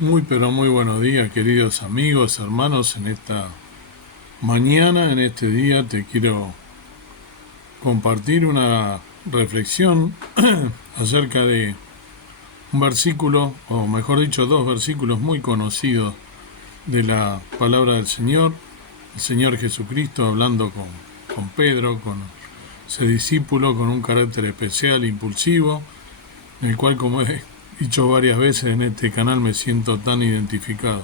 Muy pero muy buenos días, queridos amigos, hermanos. En esta mañana, en este día, te quiero compartir una reflexión acerca de un versículo, o mejor dicho, dos versículos muy conocidos de la palabra del Señor. El Señor Jesucristo hablando con Pedro, con ese discípulo con un carácter especial, impulsivo, en el cual, como he dicho varias veces en este canal, me siento tan identificado.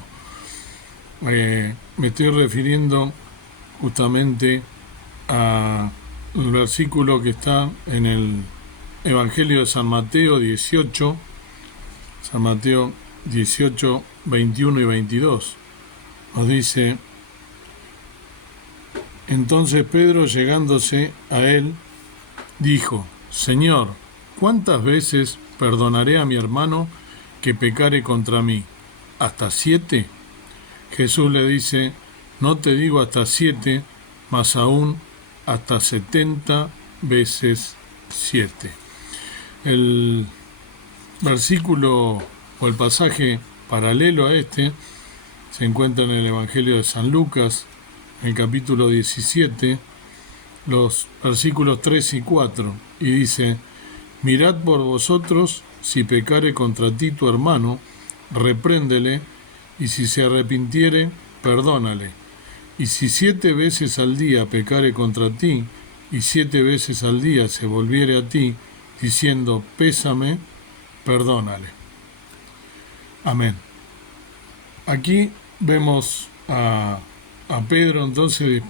Me estoy refiriendo justamente al versículo que está en el Evangelio de San Mateo 18, San Mateo 18, 21 y 22. Nos dice: entonces Pedro, llegándose a él, dijo: Señor, ¿cuántas veces perdonaré a mi hermano que pecare contra mí? ¿Hasta 7? Jesús le dice: no te digo hasta 7, mas aún hasta 70 veces 7. El versículo o el pasaje paralelo a este se encuentra en el Evangelio de San Lucas, en el capítulo 17, los versículos 3 y 4, y dice: mirad por vosotros, si pecare contra ti tu hermano, repréndele, y si se arrepintiere, perdónale. Y si 7 veces al día pecare contra ti, y 7 veces al día se volviere a ti, diciendo: pésame, perdónale. Amén. Aquí vemos a Pedro entonces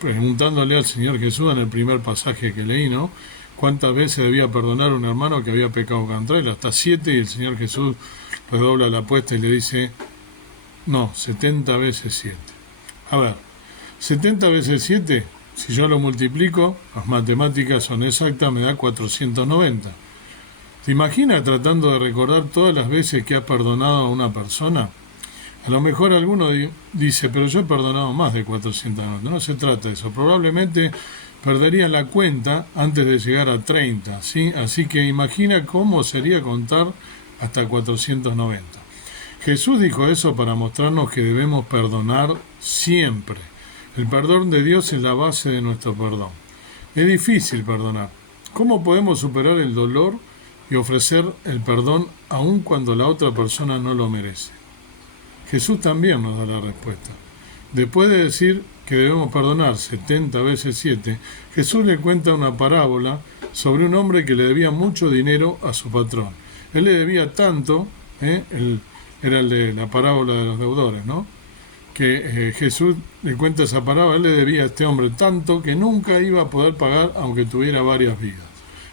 preguntándole al Señor Jesús en el primer pasaje que leí, ¿no? ¿Cuántas veces debía perdonar a un hermano que había pecado contra él? Hasta 7, y el Señor Jesús redobla la apuesta y le dice: no, 70 veces 7. A ver, 70 veces 7, si yo lo multiplico, las matemáticas son exactas, me da 490. ¿Te imaginas tratando de recordar todas las veces que has perdonado a una persona? A lo mejor alguno dice: pero yo he perdonado más de 490. No se trata de eso. Probablemente perdería la cuenta antes de llegar a 30, ¿sí? Así que imagina cómo sería contar hasta 490. Jesús dijo eso para mostrarnos que debemos perdonar siempre. El perdón de Dios es la base de nuestro perdón. Es difícil perdonar. ¿Cómo podemos superar el dolor y ofrecer el perdón aun cuando la otra persona no lo merece? Jesús también nos da la respuesta. Después de decir que debemos perdonar 70 veces 7, Jesús le cuenta una parábola sobre un hombre que le debía mucho dinero a su patrón. Él le debía tanto, era el de la parábola de los deudores, ¿no? Que Jesús le cuenta esa parábola. Él le debía a este hombre tanto que nunca iba a poder pagar aunque tuviera varias vidas.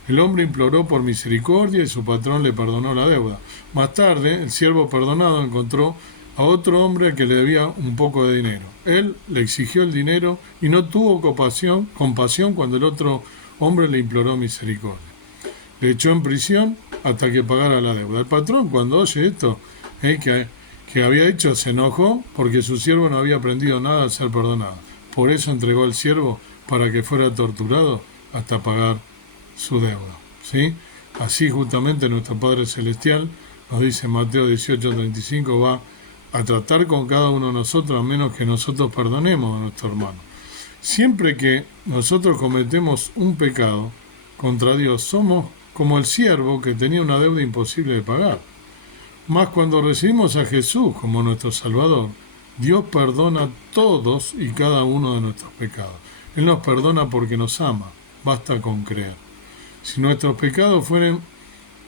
El hombre imploró por misericordia y su patrón le perdonó la deuda. Más tarde, el siervo perdonado encontró a otro hombre al que le debía un poco de dinero. Él le exigió el dinero y no tuvo compasión cuando el otro hombre le imploró misericordia. Le echó en prisión hasta que pagara la deuda. El patrón, cuando oye esto, que había hecho, se enojó porque su siervo no había aprendido nada al ser perdonado. Por eso entregó al siervo para que fuera torturado hasta pagar su deuda. ¿Sí? Así justamente nuestro Padre Celestial, nos dice Mateo 18:35, va a tratar con cada uno de nosotros a menos que nosotros perdonemos a nuestro hermano. Siempre que nosotros cometemos un pecado contra Dios, somos como el siervo que tenía una deuda imposible de pagar. Mas cuando recibimos a Jesús como nuestro Salvador, Dios perdona todos y cada uno de nuestros pecados. Él nos perdona porque nos ama, basta con creer. Si nuestros pecados fueran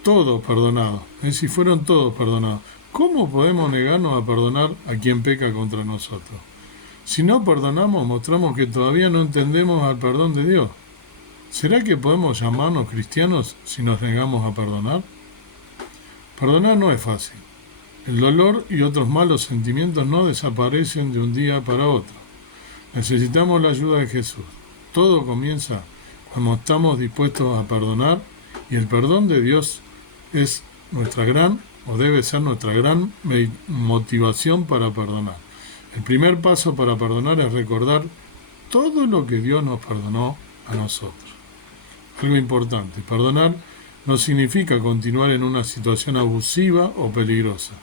todos perdonados, si fueron todos perdonados, ¿cómo podemos negarnos a perdonar a quien peca contra nosotros? Si no perdonamos, mostramos que todavía no entendemos al perdón de Dios. ¿Será que podemos llamarnos cristianos si nos negamos a perdonar? Perdonar no es fácil. El dolor y otros malos sentimientos no desaparecen de un día para otro. Necesitamos la ayuda de Jesús. Todo comienza cuando estamos dispuestos a perdonar, y el perdón de Dios es nuestra gran, o debe ser nuestra gran motivación para perdonar. El primer paso para perdonar es recordar todo lo que Dios nos perdonó a nosotros. Algo importante: perdonar no significa continuar en una situación abusiva o peligrosa.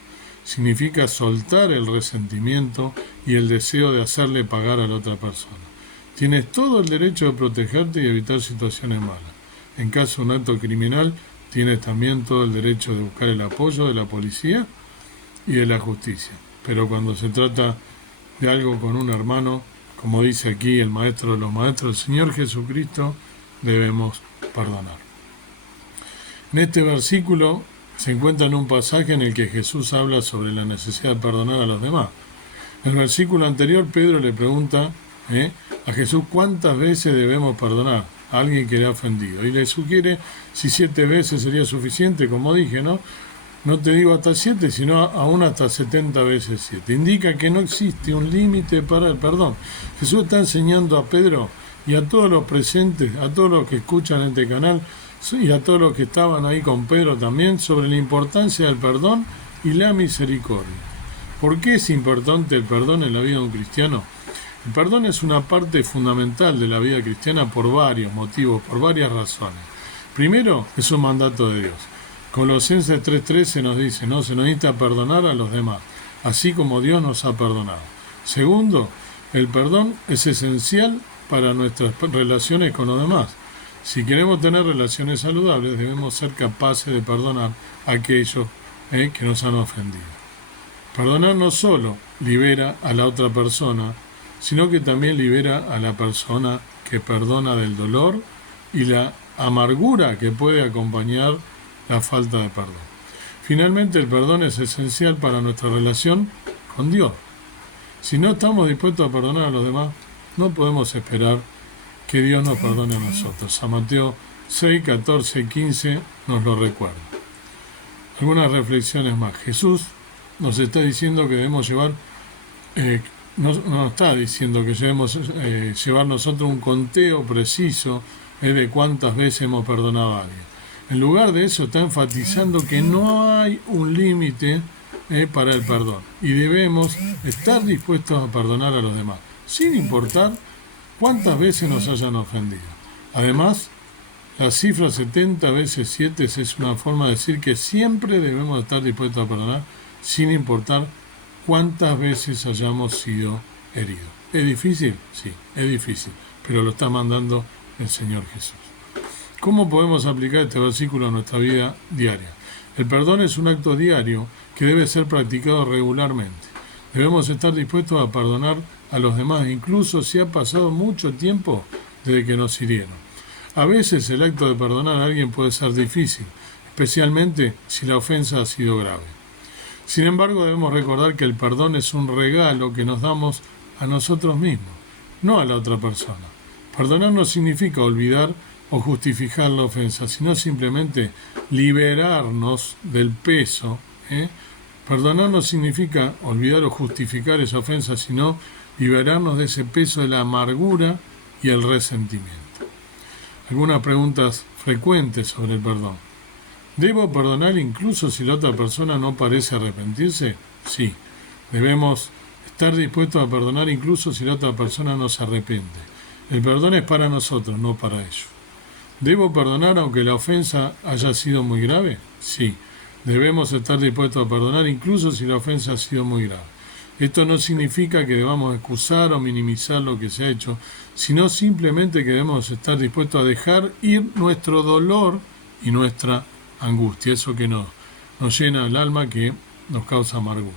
significa soltar el resentimiento y el deseo de hacerle pagar a la otra persona. Tienes todo el derecho de protegerte y evitar situaciones malas. En caso de un acto criminal, tienes también todo el derecho de buscar el apoyo de la policía y de la justicia. Pero cuando se trata de algo con un hermano, como dice aquí el maestro de los maestros, el Señor Jesucristo, debemos perdonar. En este versículo se encuentra en un pasaje en el que Jesús habla sobre la necesidad de perdonar a los demás. En el versículo anterior, Pedro le pregunta a Jesús cuántas veces debemos perdonar a alguien que le ha ofendido. Y le sugiere si 7 veces sería suficiente, como dije, ¿no? No te digo hasta 7, sino aún hasta 70 veces 7. Indica que no existe un límite para el perdón. Jesús está enseñando a Pedro y a todos los presentes, a todos los que escuchan este canal y a todos los que estaban ahí con Pedro también, sobre la importancia del perdón y la misericordia. ¿Por qué es importante el perdón en la vida de un cristiano? El perdón es una parte fundamental de la vida cristiana por varios motivos, por varias razones. Primero, es un mandato de Dios. Colosenses 3:13 nos dice, no se nos necesita perdonar a los demás, así como Dios nos ha perdonado. Segundo, el perdón es esencial para nuestras relaciones con los demás. Si queremos tener relaciones saludables, debemos ser capaces de perdonar a aquellos que nos han ofendido. Perdonar no solo libera a la otra persona, sino que también libera a la persona que perdona del dolor y la amargura que puede acompañar la falta de perdón. Finalmente, el perdón es esencial para nuestra relación con Dios. Si no estamos dispuestos a perdonar a los demás, no podemos esperar que Dios nos perdone a nosotros. San Mateo 6, 14, 15 nos lo recuerda. Algunas reflexiones más. Jesús nos está diciendo que debemos llevar, no está diciendo que debemos llevar nosotros un conteo preciso de cuántas veces hemos perdonado a alguien. En lugar de eso está enfatizando que no hay un límite para el perdón y debemos estar dispuestos a perdonar a los demás, sin importar cuántas veces nos hayan ofendido. Además, la cifra 70 veces 7 es una forma de decir que siempre debemos estar dispuestos a perdonar, sin importar cuántas veces hayamos sido heridos. ¿Es difícil? Sí, es difícil, pero lo está mandando el Señor Jesús. ¿Cómo podemos aplicar este versículo a nuestra vida diaria? El perdón es un acto diario que debe ser practicado regularmente. Debemos estar dispuestos a perdonar a los demás, incluso si ha pasado mucho tiempo desde que nos hirieron. A veces el acto de perdonar a alguien puede ser difícil, especialmente si la ofensa ha sido grave. Sin embargo, debemos recordar que el perdón es un regalo que nos damos a nosotros mismos, no a la otra persona. Perdonar no significa olvidar o justificar la ofensa, sino simplemente liberarnos del peso. Perdonar no significa olvidar o justificar esa ofensa, sino liberarnos de ese peso de la amargura y el resentimiento. Algunas preguntas frecuentes sobre el perdón. ¿Debo perdonar incluso si la otra persona no parece arrepentirse? Sí. Debemos estar dispuestos a perdonar incluso si la otra persona no se arrepiente. El perdón es para nosotros, no para ellos. ¿Debo perdonar aunque la ofensa haya sido muy grave? Sí. Debemos estar dispuestos a perdonar incluso si la ofensa ha sido muy grave. Esto no significa que debamos excusar o minimizar lo que se ha hecho, sino simplemente que debemos estar dispuestos a dejar ir nuestro dolor y nuestra angustia, eso que nos llena el alma, que nos causa amargura.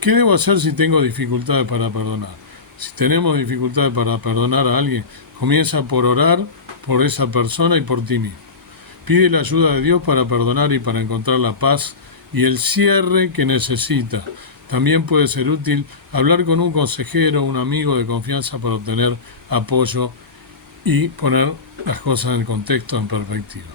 ¿Qué debo hacer si tengo dificultades para perdonar? Si tenemos dificultades para perdonar a alguien, comienza por orar por esa persona y por ti mismo. Pide la ayuda de Dios para perdonar y para encontrar la paz y el cierre que necesita. También puede ser útil hablar con un consejero, un amigo de confianza para obtener apoyo y poner las cosas en el contexto, en perspectiva.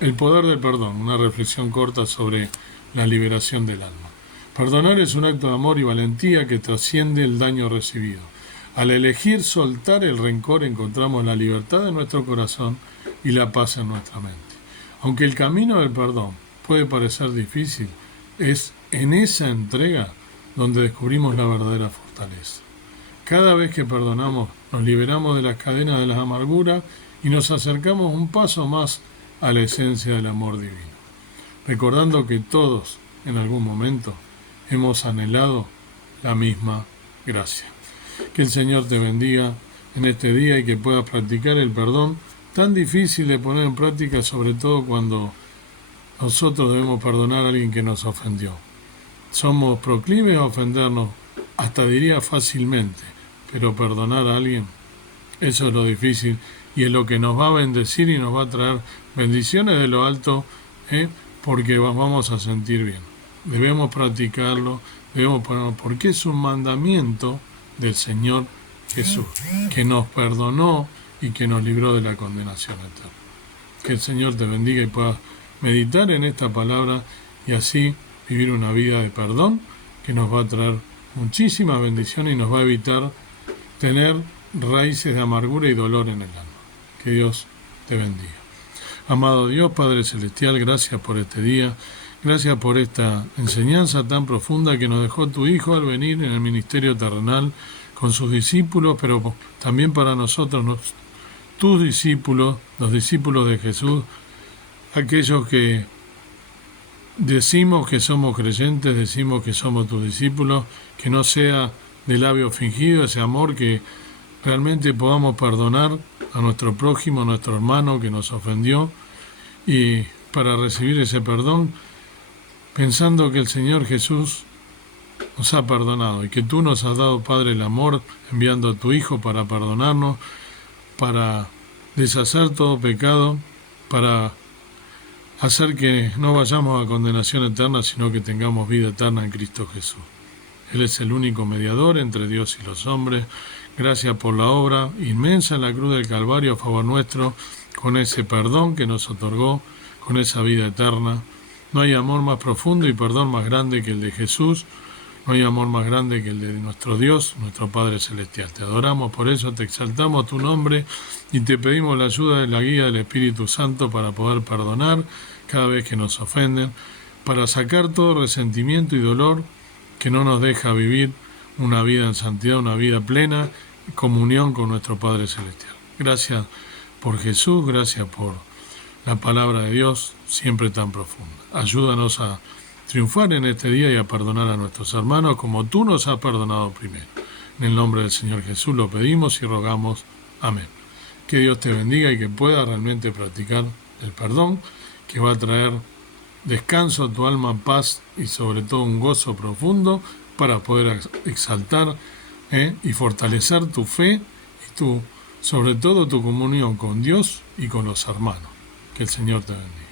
El poder del perdón, una reflexión corta sobre la liberación del alma. Perdonar es un acto de amor y valentía que trasciende el daño recibido. Al elegir soltar el rencor encontramos la libertad de nuestro corazón y la paz en nuestra mente. Aunque el camino del perdón puede parecer difícil, es en esa entrega donde descubrimos la verdadera fortaleza. Cada vez que perdonamos, nos liberamos de las cadenas de la amargura y nos acercamos un paso más a la esencia del amor divino. Recordando que todos, en algún momento, hemos anhelado la misma gracia. Que el Señor te bendiga en este día y que puedas practicar el perdón tan difícil de poner en práctica, sobre todo cuando nosotros debemos perdonar a alguien que nos ofendió. Somos proclives a ofendernos, hasta diría fácilmente, pero perdonar a alguien, eso es lo difícil y es lo que nos va a bendecir y nos va a traer bendiciones de lo alto, porque nos vamos a sentir bien. Debemos practicarlo, debemos ponerlo, porque es un mandamiento del Señor Jesús, que nos perdonó y que nos libró de la condenación eterna. Que el Señor te bendiga y puedas meditar en esta palabra y así vivir una vida de perdón que nos va a traer muchísimas bendiciones y nos va a evitar tener raíces de amargura y dolor en el alma. Que Dios te bendiga. Amado Dios, Padre Celestial, gracias por este día, gracias por esta enseñanza tan profunda que nos dejó tu Hijo al venir en el ministerio terrenal con sus discípulos, pero también para nosotros, tus discípulos, los discípulos de Jesús, aquellos que decimos que somos creyentes, decimos que somos tus discípulos, que no sea de labio fingido ese amor, que realmente podamos perdonar a nuestro prójimo, a nuestro hermano que nos ofendió, y para recibir ese perdón, pensando que el Señor Jesús nos ha perdonado y que tú nos has dado, Padre, el amor, enviando a tu Hijo para perdonarnos, para deshacer todo pecado, para hacer que no vayamos a condenación eterna, sino que tengamos vida eterna en Cristo Jesús. Él es el único mediador entre Dios y los hombres. Gracias por la obra inmensa en la cruz del Calvario a favor nuestro, con ese perdón que nos otorgó, con esa vida eterna. No hay amor más profundo y perdón más grande que el de Jesús. No hay amor más grande que el de nuestro Dios, nuestro Padre Celestial. Te adoramos por eso, te exaltamos tu nombre y te pedimos la ayuda de la guía del Espíritu Santo para poder perdonar cada vez que nos ofenden, para sacar todo resentimiento y dolor que no nos deja vivir una vida en santidad, una vida plena, en comunión con nuestro Padre Celestial. Gracias por Jesús, gracias por la palabra de Dios, siempre tan profunda. Ayúdanos a triunfar en este día y a perdonar a nuestros hermanos como tú nos has perdonado primero. En el nombre del Señor Jesús lo pedimos y rogamos. Amén. Que Dios te bendiga y que puedas realmente practicar el perdón, que va a traer descanso a tu alma, paz y sobre todo un gozo profundo para poder exaltar y fortalecer tu fe y sobre todo tu comunión con Dios y con los hermanos. Que el Señor te bendiga.